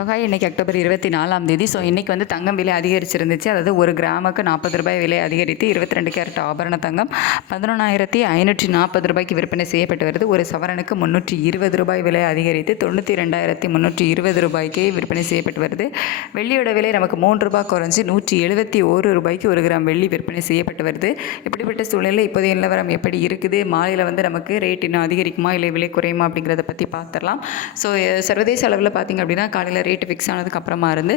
இன்றைக்கி அக்டோபர் 24ஆம் தேதி. ஸோ இன்றைக்கி வந்து தங்கம் விலை அதிகரிச்சிருந்துச்சு. அதாவது ஒரு கிராமுக்கு 40 ரூபாய் விலை அதிகரித்து 22 கேரட் ஆபரண தங்கம் 11,540 ரூபாய்க்கு விற்பனை செய்யப்பட்டு வருது. ஒரு சவரனுக்கு 320 ரூபாய் விலை அதிகரித்து 92,320 ரூபாய்க்கு விற்பனை செய்யப்பட்டு வருது. வெள்ளியோட விலை நமக்கு 3 ரூபாய் குறைஞ்சி 171 ரூபாய்க்கு ஒரு கிராம் வெள்ளி விற்பனை செய்யப்பட்டு வருது. இப்படிப்பட்ட சூழ்நிலை இப்போதைய நிலவரம் எப்படி இருக்குது, மாலையில் வந்து நமக்கு ரேட் இன்னும் அதிகரிக்குமா இல்லை விலை குறையுமா அப்படிங்கிறத பற்றி பார்த்துடலாம். ஸோ சர்வதேச அளவில் பார்த்திங்க அப்படின்னா காலையில் ரேட்டு ஃபிக்ஸ் ஆனதுக்கப்புறமா இருந்து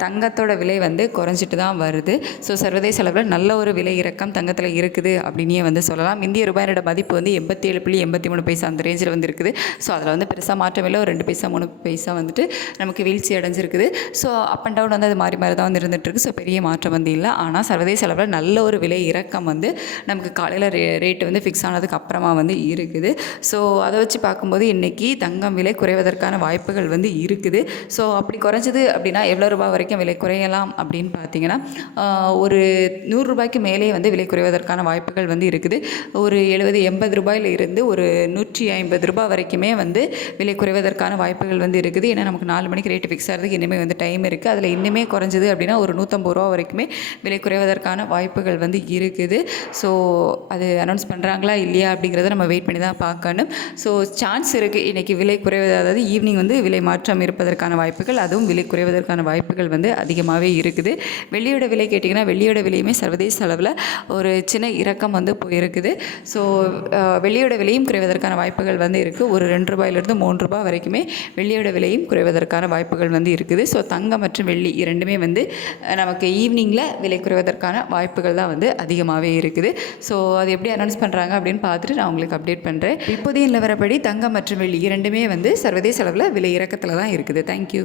தங்கத்தோட விலை வந்து குறைஞ்சிட்டு தான் வருது. ஸோ சர்வதேச அளவில் நல்ல ஒரு விலை இறக்கம் தங்கத்தில் இருக்குது அப்படின்னே வந்து சொல்லலாம். இந்திய ரூபாயோட மதிப்பு வந்து 87.83 பைசா அந்த ரேஞ்சில் வந்து இருக்குது. ஸோ அதில் வந்து பெருசாக மாற்றம் இல்லை. ஒரு 2 பைசா 3 பைசா வந்துட்டு நமக்கு வீழ்ச்சி அடைஞ்சிருக்குது. ஸோ அப் அண்ட் டவுன் வந்து அது மாறி தான் வந்து இருந்துகிட்ருக்கு. ஸோ பெரிய மாற்றம் வந்து இல்லை. ஆனால் சர்வதேச அளவில் நல்ல ஒரு விலை இறக்கம் வந்து நமக்கு காலையில் ரேட்டு வந்து ஃபிக்ஸ் ஆனதுக்கு அப்புறமா வந்து இருக்குது. ஸோ அதை வச்சு பார்க்கும்போது இன்றைக்கி தங்கம் விலை குறைவதற்கான வாய்ப்புகள் வந்து இருக்குது. ஸோ அப்படி குறைஞ்சது அப்படின்னா எவ்வளோ ரூபாய் வரைக்கும் விலை குறையலாம் அப்படின்னு பார்த்தீங்கன்னா ஒரு 100 ரூபாய்க்கு மேலே வந்து விலை குறைவதற்கான வாய்ப்புகள் வந்து இருக்குது. ஒரு 70-80 ரூபாயில் இருந்து ஒரு 150 ரூபாய் வரைக்குமே வந்து விலை குறைவதற்கான வாய்ப்புகள் வந்து இருக்குது. ஏன்னா நமக்கு 4 மணிக்கு ரேட்டு ஃபிக்ஸ் ஆகிறதுக்கு இன்னுமே வந்து டைம் இருக்குது. அதில் இன்னுமே குறைஞ்சது அப்படின்னா ஒரு 150 ரூபா வரைக்குமே விலை குறைவதற்கான வாய்ப்புகள் வந்து இருக்குது. ஸோ அது அனௌன்ஸ் பண்ணுறாங்களா இல்லையா அப்படிங்கிறத நம்ம வெயிட் பண்ணி தான் பார்க்கணும். ஸோ சான்ஸ் இருக்குது இன்றைக்கி விலை குறைவது, அதாவது ஈவினிங் வந்து விலை மாற்றம் இருப்பதற்கான வாய்ப்புகள், அதுவும் விலை குறைவதற்கான வாய்ப்புகள் வந்து அதிகமாகவே இருக்குது. வெள்ளியோட விலை கேட்டிங்கன்னா வெள்ளியோட விலையுமே சர்வதேச அளவில் ஒரு சின்ன இறக்கம் வந்து போயிருக்குது. ஸோ வெள்ளியோட விலையும் குறைவதற்கான வாய்ப்புகள் வந்து இருக்குது. ஒரு 2 ரூபாயிலிருந்து 3 ரூபாய் வரைக்குமே வெள்ளியோட விலையும் குறைவதற்கான வாய்ப்புகள் வந்து இருக்குது. ஸோ தங்கம் மற்றும் வெள்ளி இரண்டுமே வந்து நமக்கு ஈவினிங்கில் விலை குறைவதற்கான வாய்ப்புகள் தான் வந்து அதிகமாகவே இருக்குது. ஸோ அது எப்படி அனௌன்ஸ் பண்ணுறாங்க அப்படின்னு பார்த்துட்டு நான் உங்களுக்கு அப்டேட் பண்ணுறேன். இப்போதைய நிலவரப்படி தங்கம் மற்றும் வெள்ளி இரண்டுமே வந்து சர்வதேச அளவில் விலை இறக்கத்தில் தான் இருக்குது. தேங்க்யூ.